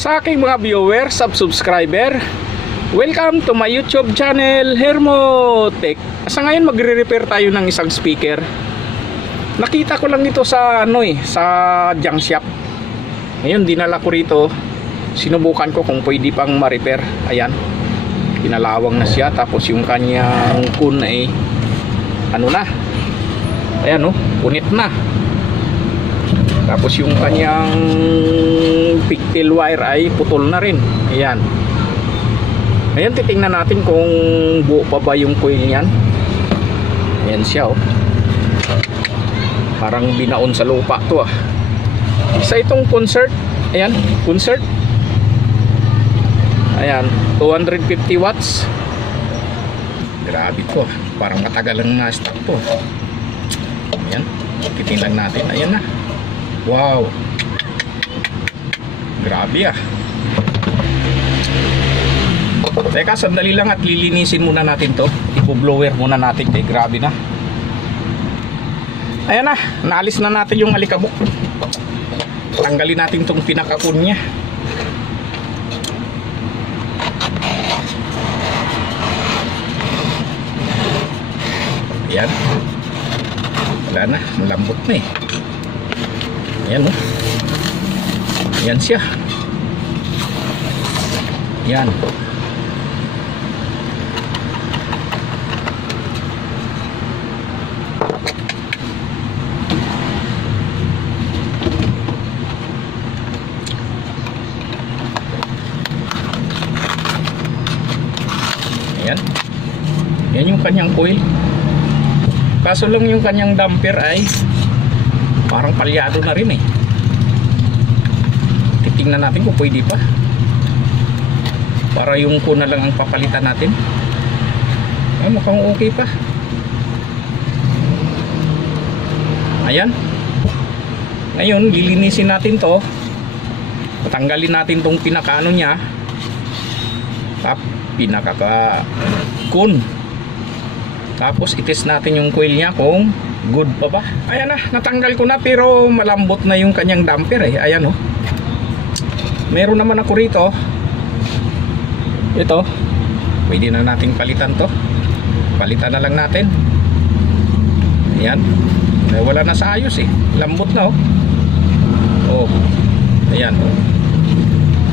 Sa aking mga viewers, subscriber, welcome to my YouTube channel, Hermotech. Sa ngayon magre-repair tayo ng isang speaker. Nakita ko lang ito sa sa junk shop. Ngayon dinala ko rito. Sinubukan ko kung pwede pang ma-repair. Ayan. Pinalawang na siya, tapos yung kanyang kun ay na. Ayan punit na. Tapos yung kanyang pigtail wire ay putol na rin. Ayan. Ayan, titingnan natin kung buo pa ba yung coil niyan. Ayan siya Parang binaon sa lupa to Isa itong concert. Ayan, concert. Ayan, 250 watts. Grabe to. Parang matagal lang na stock to. Ayan, titingnan natin. Ayan na. Wow. Grabe Teka, sandali lang at lilinisin muna natin to. Ipo-blower muna natin. Grabe na. Ayan na, naalis na natin yung alikabok. Tanggalin natin tong pinakakun niya. Ayan. Wala na, malambot na Ayan Ayan siya. Ayan. Ayan. Yan yung kanyang coil. Kaso lang yung kanyang damper ay parang palyado na rin Titingnan natin kung pwede pa. Para yung kuna lang ang papalitan natin. Ay, mukhang okay pa. Ayan. Ngayon, lilinisin natin to. Patanggalin natin tong pinakaano niya. Pinaka-kun. Tapos itest natin yung coil niya kung good pa ba. Ayan na, natanggal ko na pero malambot na yung kanyang damper Ayan meron naman ako rito. Ito, pwede na nating palitan to. Palitan na lang natin. Ayan. Wala na sa ayos lambot na Ayan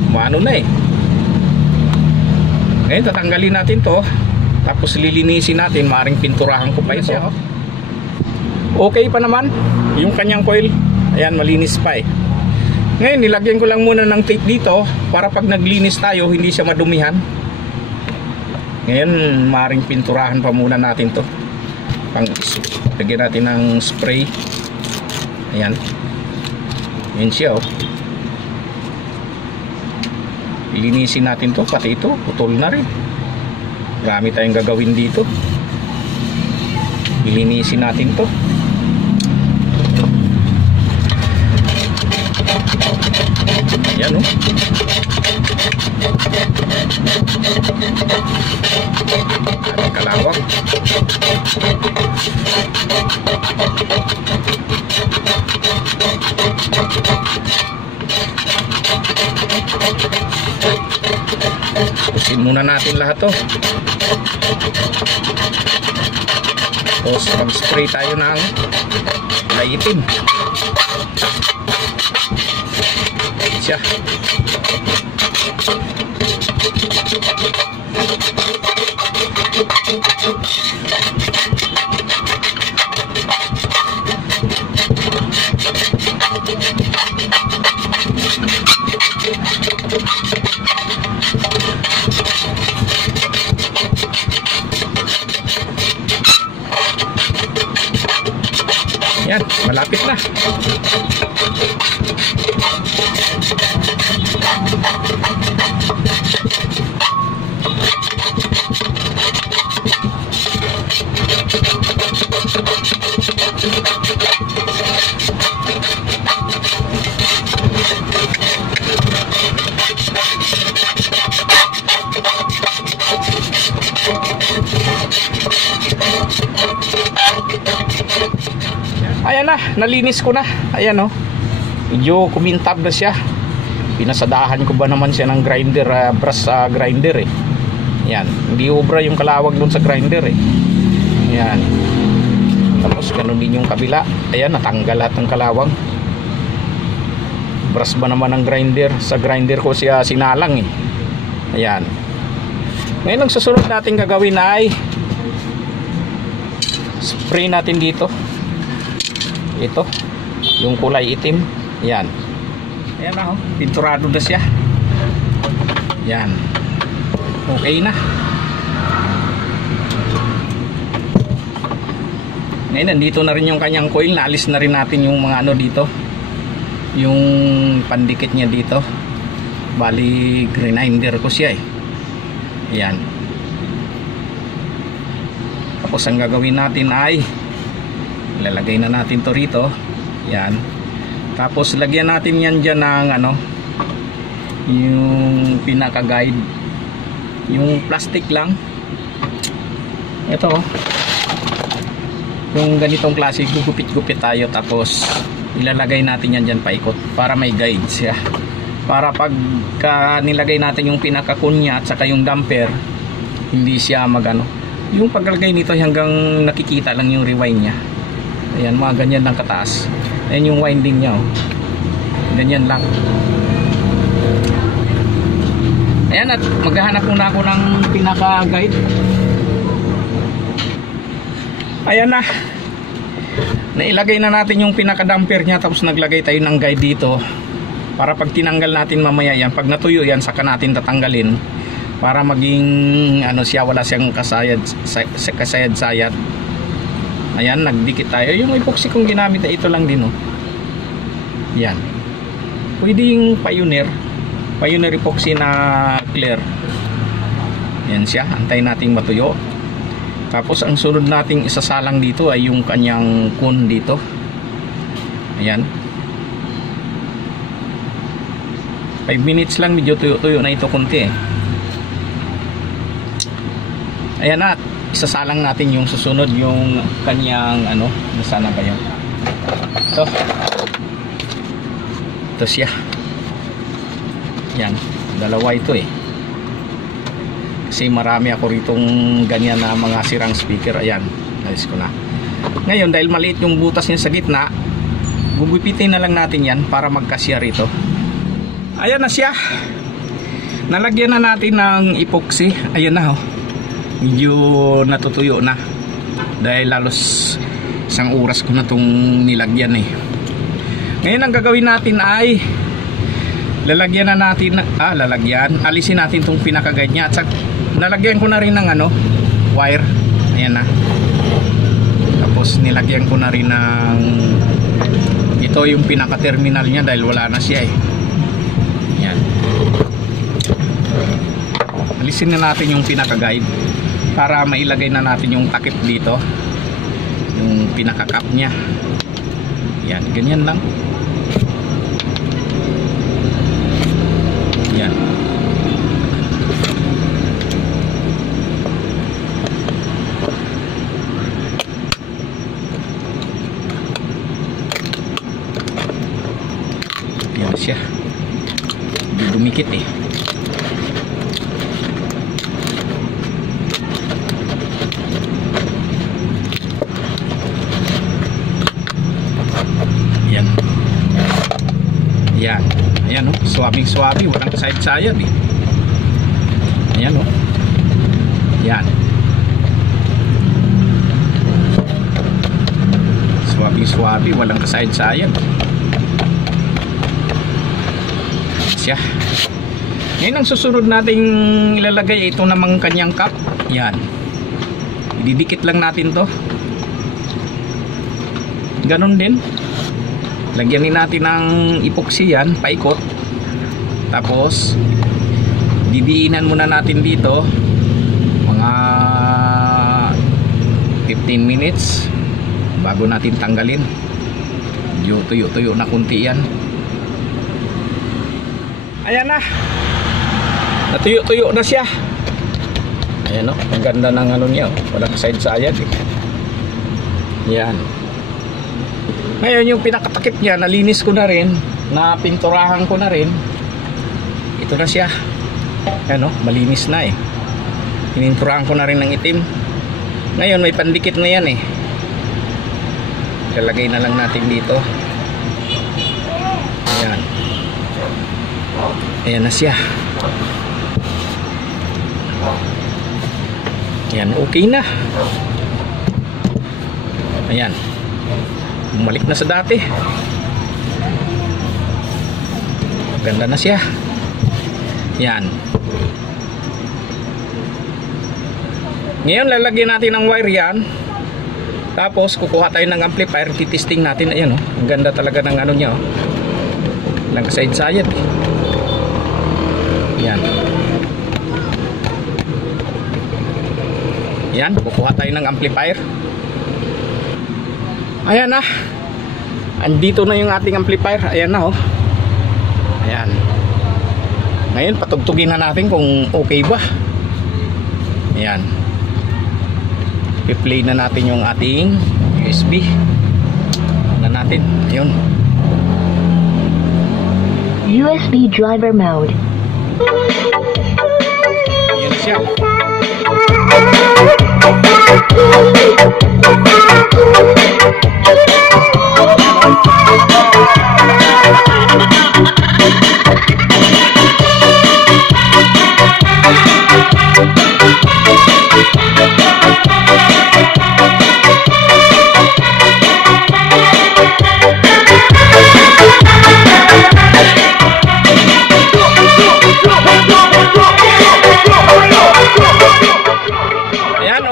Maano na Ngayon tatanggalin natin to. Tapos lilinisin natin. Maring pinturahan ko pa ito Okay pa naman yung kanyang coil. Ayan, malinis pa Ngayon nilagyan ko lang muna ng tape dito para pag naglinis tayo hindi siya madumihan. Ngayon maring pinturahan pa muna natin to. Lagyan natin ng spray. Ayan. Ayan siya Lilinisin natin to. Pati ito putol na rin. Marami tayong gagawin dito. Lilinisin natin to. Ayan Ating kalawang. Pusin muna natin lahat to. Tapos mag-spray tayo ng itim. Siya. Yan, malapit na. Ayan na, nalinis ko na. Ayan medyo kumintab na siya. Pinasadahan ko ba naman siya ng grinder, brush grinder eh. Yan, hindi ubra yung kalawag dun sa grinder eh. Yan. Tapos ganun din yung kabila. Ayan, natanggal lahat ng kalawag. Brush ba naman ng grinder? Sa grinder ko siya sinalang eh. Ayan. Ngayon ang susunod natin gagawin ay spray natin dito. Ito, yung kulay itim. Ayan. Ayan na, pinturado na siya. Yan. Okay na. Ngayon, nandito na rin yung kanyang coil. Naalis na rin natin yung mga ano dito. Yung pandikit niya dito. Bali, grinder ko siya eh. Yan. Tapos ang gagawin natin ay ilalagay na natin to rito. Yan. Tapos lagyan natin yan dyan ng ano, yung pinaka guide, yung plastic lang. Ito, yung ganitong klase, gugupit-gupit tayo. Tapos ilalagay natin yan dyan paikot para may guide siya, para pagka nilagay natin yung pinaka kunya at saka yung damper, hindi siya magano. Yung paglagay nito hanggang nakikita lang yung rewind nya. Ayan, mga ganyan lang kataas. Ayan yung winding nya, oh. Ganyan lang. Ayan, at maghahanap muna ako ng pinaka guide. Ayan na. Nailagay na natin yung pinaka damper nya. Tapos naglagay tayo ng guide dito, para pag tinanggal natin mamaya yan, pag natuyo yan, saka natin tatanggalin, para maging ano siya, wala siyang kasayad-sayad. Ayan, nagdikit tayo. Yung epoxy kong ginamit na ito lang din, oh. Yan. Pwede yung Pioneer epoxy na clear. Yan siya. Antayin nating matuyo. Tapos ang sunod nating isasalang dito ay yung kanyang kun dito. Ayan. 5 minutes lang, medyo tuyo-tuyo na ito konti eh. Ayan na. Isasalang natin yung susunod, yung kanyang ano, nasana ba yun? Ito siya. Yan, dalawa ito eh. Kasi marami ako ritong ganyan na mga sirang speaker. Ayan, ayos ko na. Ngayon, dahil maliit yung butas niya sa gitna, gugupitin na lang natin yan para magkasya rito. Ayan na siya. Nalagyan na natin ng epoxy. Ayan na, oh. Medyo natutuyo na dahil halos isang oras ko na itong nilagyan eh. Ngayon ang gagawin natin ay lalagyan na natin, alisin natin itong pinaka-guide nya, at nalagyan ko na rin ng ano, wire. Ayan na. Tapos nilagyan ko na rin ng ito yung pinaka-terminal nya dahil wala na siya eh. Ayan. Alisin na natin yung pinaka-guide para mailagay na natin yung takip dito, yung pinaka-cap nya. Yan, ganyan lang. Yan. Yan siya. Hindi dumikit eh. Yan. Ayan, oh. Swabing-swabi. Walang kasayad-sayad eh. Ayan, oh. Yan. Swabing-swabi. Walang kasayad-sayad. Siya. Ngayon ang susunod nating ilalagay ito namang kanyang cup. Yan. Ididikit lang natin to. Ganon din. Lagyanin natin ng epoxy yan, paikot. Tapos didiinan muna natin dito mga 15 minutes bago natin tanggalin. Tuyo-tuyo na kunti yan. Ayan na. Natuyo-tuyo na siya. Ayan, oh. Ang ganda ng ano niya, oh. Walang side-sayad eh. Yan. Ngayon yung pinakatakip niya, nalinis ko na rin, napinturahan ko na rin. ito na siya. Ayan, malinis na eh. Pininturahan ko na rin ng itim. Ngayon may pandikit na yan eh. Lalagay na lang natin dito. Ayan. Ayan na siya. Ayan, okay na. Ayan. Bumalik na sa dati. Ganda na siya. Ayan. Ngayon lalagyan natin ng wire yan. Tapos kukuha tayo ng amplifier, titesting natin. Ayan ang ganda talaga ng ano niya lang kasayad-sayad eh. Ayan. Ayan, kukuha tayo ng amplifier. Ayan na. Andito na yung ating amplifier. Ayan na Ayan. Ngayon patugtugin na natin kung okay ba. Ayan. I-play na natin yung ating USB na natin. Ayun. USB driver mode. Ayan siya.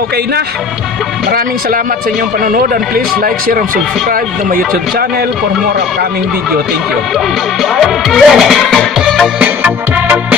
Okay na. Maraming salamat sa inyong panonood and please like, share, and subscribe to my YouTube channel for more upcoming video. Thank you.